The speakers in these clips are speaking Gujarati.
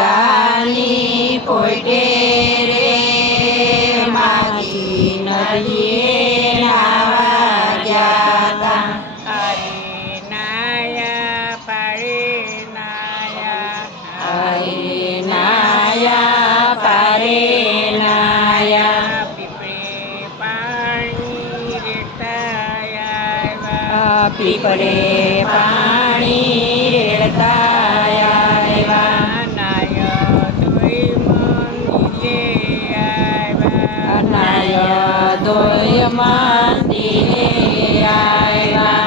દીકરાની પોટે રે માજી નદીએ નાવા ગયા અરે નાયા પાડે નાયા. આયે નાયા પારે નાયા. પીપળે પાણી રેટાયા પીપળે પાણી રેડતા મંદિરે આવ્યા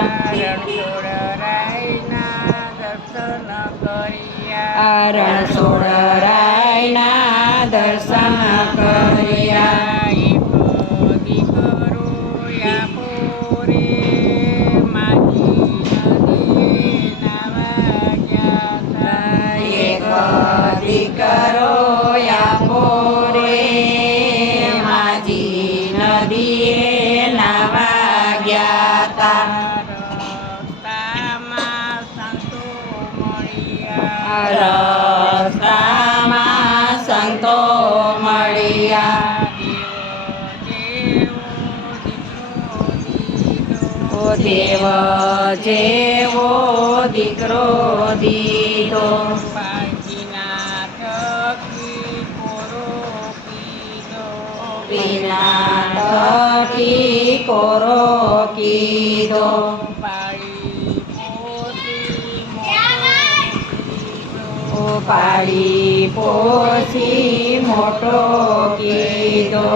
રણછોડ રાયના દર્શન કર્યા આરણ રસ્તામાં સંતો મળ્યા. દેવ જેવો દીકરો દીધો. પીના કોરો કીધો. પાડી પોસી મોટો કીધો.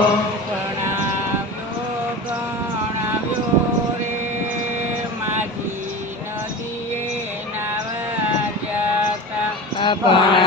ભણાવ્યો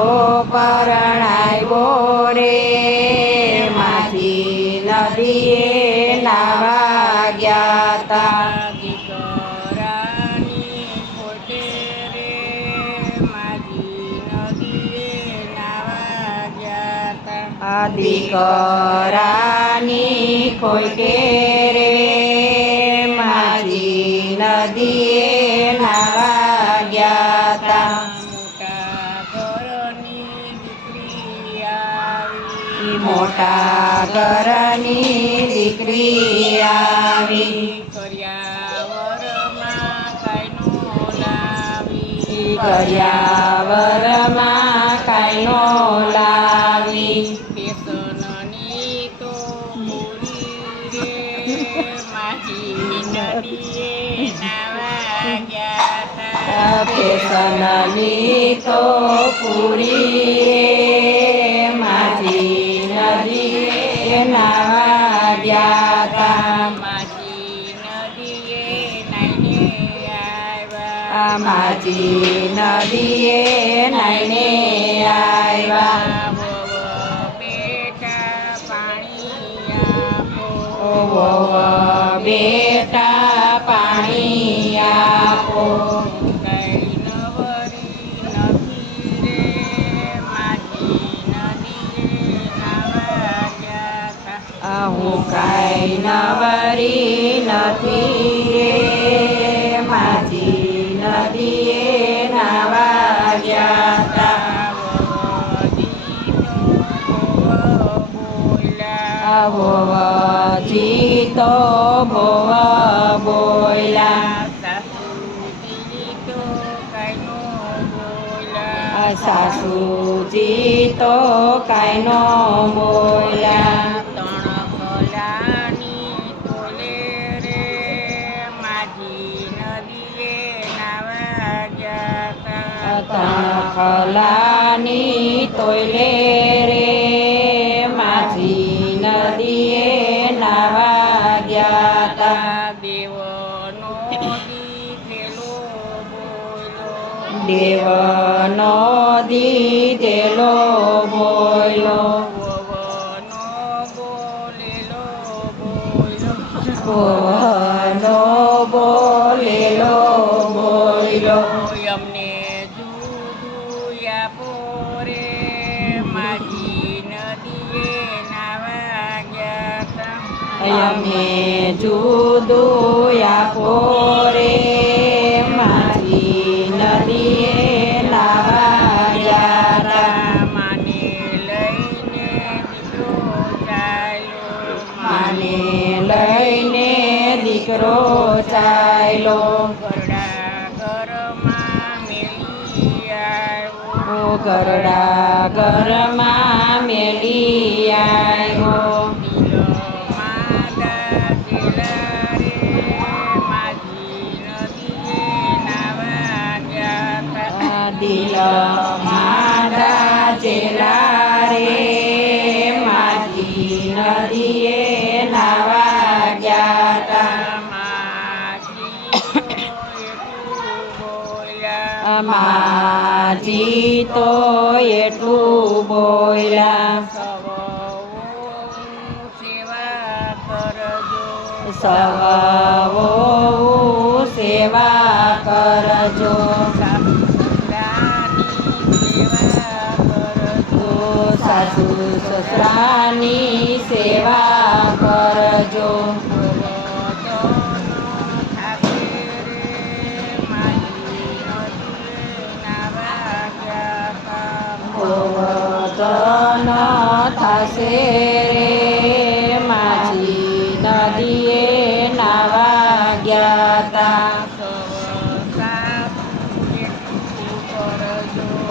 દીકરાની ખોટે રે? માજી નદીએ નાવા ગયા તા. મોટા ઘરની દીકરી આવી. કર્યાવરમાં કાંઈ ફેશનની તો પૂરી માજી નદીએ નાવા ગયા તા. આવ્યા માજી નદીએ નાઈને આવ્યા. ઓ વવ બેટા કાંઈ નવરી નથી રે, માજી નદીએ નાવા ગયા આવો જીતો ભોવ બોલ્યા. આ સાસુજી તો કાંઈ નો બોલ્યા. હાજી નદીએ નાવા જતા હતા ખલાની તોયલે રે માજી નદીએ નાવા ગયા દેવનો દીધેલો બોલો દેવનો દીધેલો બોલો બોલેલો બોલો અમને જુદું આપો રે માજી નદીએ નાવા ગયા અમે જુદું આપો રે મારી નદીએ નાવા ગયા. માને લઈને દીકરો ચાલ્યો. માને લઈને દીકરો ચાલ્યો. ગરડા ઘરમાં મેલી આવ્યો દિલ મારા ચેલા રે માજી નદીએ નાવા ગયા તા. માજી તો એટલું બોલ્યા સવાવો સેવા કરજો તો સાસુ સસરાની સેવા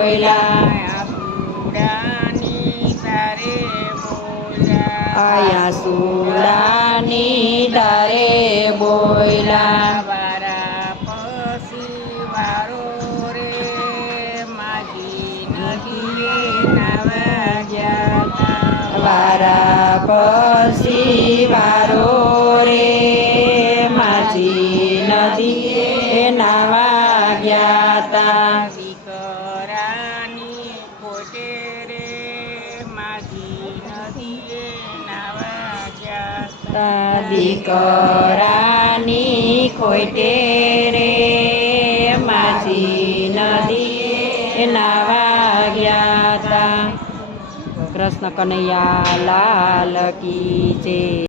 બોલ્યા આયા સુડાની તારે બોયલા. વારા પછી વારો રે માજી નદી નાવા ગયા વારા દીકરાની ખોઈટે રે માજી નદી નાવા ગયા તા કૃષ્ણ કનૈયા લાલ કી જય